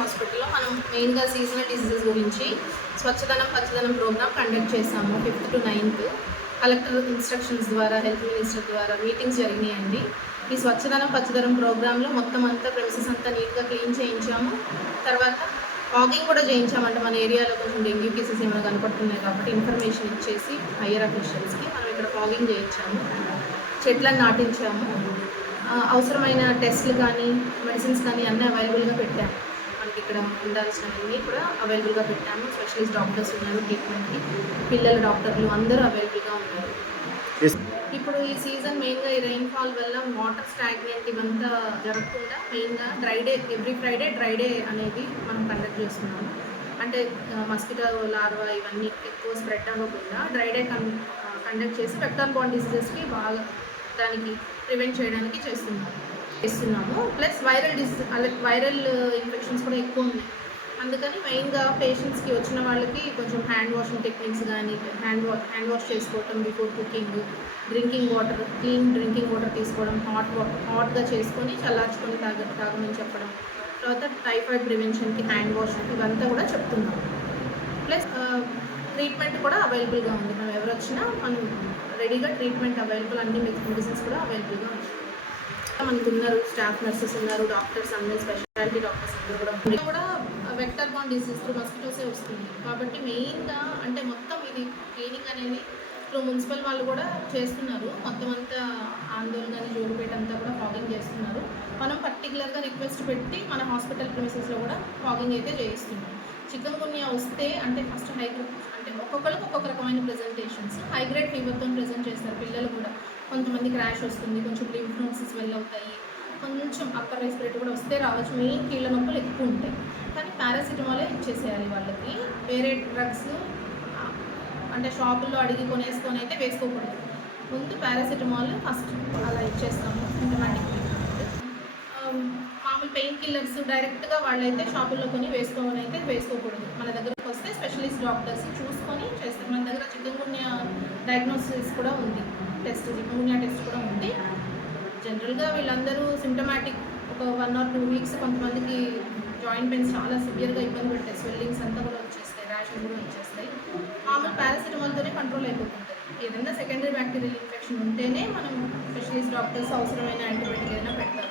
హాస్పిటల్లో మనం మెయిన్గా సీజనల్ డిసీజెస్ గురించి స్వచ్ఛదనం పచ్చదనం ప్రోగ్రామ్ కండక్ట్ చేసాము fifth to ninth. Collector instructions ద్వారా హెల్త్ మినిస్టర్ ద్వారా మీటింగ్స్ జరిగినాయండి. ఈ స్వచ్ఛదనం పచ్చదనం ప్రోగ్రాంలో మొత్తం అంతా ప్రెమిసెస్ అంతా నీట్గా క్లీన్ చేయించాము. తర్వాత వాకింగ్ కూడా చేయించామంటే మన ఏరియాలో కొంచెం డెంగ్యూ కేసెస్ ఏమైనా కనపడుతున్నాయి కాబట్టి ఇన్ఫర్మేషన్ ఇచ్చేసి హయ్యర్ అఫీషియల్స్కి మనం ఇక్కడ ఫాగింగ్ చేయించాము. చెట్లను నాటించాము. అవసరమైన టెస్ట్లు కానీ మెడిసిన్స్ కానీ అన్నీ అవైలబుల్గా పెట్టాము. మనకి ఇక్కడ ఉండాల్సినవన్నీ కూడా అవైలబుల్గా పెట్టాము. స్పెషలిస్ట్ డాక్టర్స్ ఉన్నారు ట్రీట్మెంట్కి పిల్లల డాక్టర్లు అందరూ అవైలబుల్గా ఉన్నారు. ఇప్పుడు ఈ సీజన్ మెయిన్గా ఈ రెయిన్ఫాల్ వల్ల వాటర్ స్టాగ్నెంట్ ఇవంతా జరగకుండా మెయిన్గా dry day every Friday dry day అనేది మనం కండక్ట్ చేస్తున్నాము. అంటే మస్కిటో లార్వా ఇవన్నీ ఎక్కువ స్ప్రెడ్ అవ్వకుండా డ్రై డే కండక్ట్ చేసి వెక్టర్ బాన్ డిసీజెస్కి బాగా దానికి ప్రివెంట్ చేయడానికి చేస్తున్నాము. చేస్తున్నాము. Plus viral disease viral infections కూడా ఎక్కువ ఉన్నాయి. అందుకని మెయిన్గా పేషెంట్స్కి వచ్చిన వాళ్ళకి కొంచెం హ్యాండ్ వాషింగ్ టెక్నిక్స్ కానీ హ్యాండ్ వా హ్యాండ్ వాష్ చేసుకోవటం before cooking drinking water clean drinking water తీసుకోవడం హాట్ వాటర్ హాట్గా చేసుకొని చల్లార్చుకొని తాగ తాగమని చెప్పడం. తర్వాత టైఫాయిడ్ ప్రివెన్షన్కి హ్యాండ్ వాష్ ఇవంతా కూడా చెప్తున్నాం. ప్లస్ ట్రీట్మెంట్ కూడా అవైలబుల్గా ఉంది. మనం ఎవరు వచ్చినా మనం రెడీగా ట్రీట్మెంట్ అవైలబుల్ అన్ని మెడిసిన్స్ కూడా అవైలబుల్గా ఉంది మనకు ఉన్నారు స్టాఫ్ నర్సెస్ ఉన్నారు డాక్టర్స్ అందరూ స్పెషాలిటీ డాక్టర్స్ అందరూ కూడా ఇది కూడా వెక్టర్ బాన్ డిసీజ్ త్రూ మస్కిటోసే వస్తుంది. కాబట్టి మెయిన్గా అంటే మొత్తం ఇది క్లీనింగ్ అనేది ఇప్పుడు మున్సిపల్ వాళ్ళు కూడా చేస్తున్నారు. మొత్తం అంతా ఆందోళన కానీ జోడిపేట అంతా కూడా ఫాగింగ్ చేస్తున్నారు. మనం పర్టికులర్గా రిక్వెస్ట్ పెట్టి మన హాస్పిటల్ ప్రిమిసెస్లో కూడా ఫాగింగ్ అయితే చేయిస్తున్నాం. చికెన్ గున్యా వస్తే అంటే ఫస్ట్ హై అంటే ఒక్కొక్కరికి ఒక్కొక్క రకమైన ప్రెజెంటేషన్స్ హైగ్రేడ్ ఫీవర్తో ప్రెజెంట్ చేస్తారు పిల్లలు కూడా. కొంతమంది క్రాష్ వస్తుంది కొంచెం లింఫ్ నోట్స్ వెళ్ళి అవుతాయి కొంచెం అప్పర్ రెస్పిరేటరీ కూడా వస్తే రావచ్చు. మెయిన్ కీళ్ళ నొప్పులు ఎక్కువ ఉంటాయి. కానీ పారాసిటమాలే ఇచ్చేసేయాలి వాళ్ళకి. వేరే డ్రగ్స్ అంటే షాపుల్లో అడిగి కొనేసుకొని అయితే వేసుకోకూడదు. ముందు పారాసిటమాల్ ఫస్ట్ అలా ఇచ్చేస్తాము సింటమాటిక్ um, మామూలు పెయిన్ కిల్లర్స్ డైరెక్ట్గా వాళ్ళైతే షాపుల్లో కొని వేసుకోమని అయితే వేసుకోకూడదు. మన దగ్గరకు వస్తే స్పెషలిస్ట్ డాక్టర్స్ చూసుకొని చేస్తారు. మన దగ్గర చికెన్ డయాగ్నోసిస్ కూడా ఉంది. టెస్ట్ న్యూమోనియా టెస్ట్ కూడా ఉంది. జనరల్గా వీళ్ళందరూ సిమ్టమాటిక్ ఒక వన్ ఆర్ టూ వీక్స్ కొంతమందికి జాయింట్ పెయిన్స్ చాలా సివియర్గా ఇబ్బంది పెడతాయి స్వెల్లింగ్స్ అంతా కూడా వచ్చేస్తాయి ర్యాషెస్ కూడా వచ్చేస్తాయి. మామూలు పారాసిటమాల్తోనే కంట్రోల్ అయిపోతుంటుంది. ఏదైనా సెకండరీ బ్యాక్టీరియల్ ఇన్ఫెక్షన్ ఉంటేనే మనం స్పెషలిస్ట్ డాక్టర్స్ అవసరమైన యాంటీబయాటిక్ ఏదైనా పెడతారు.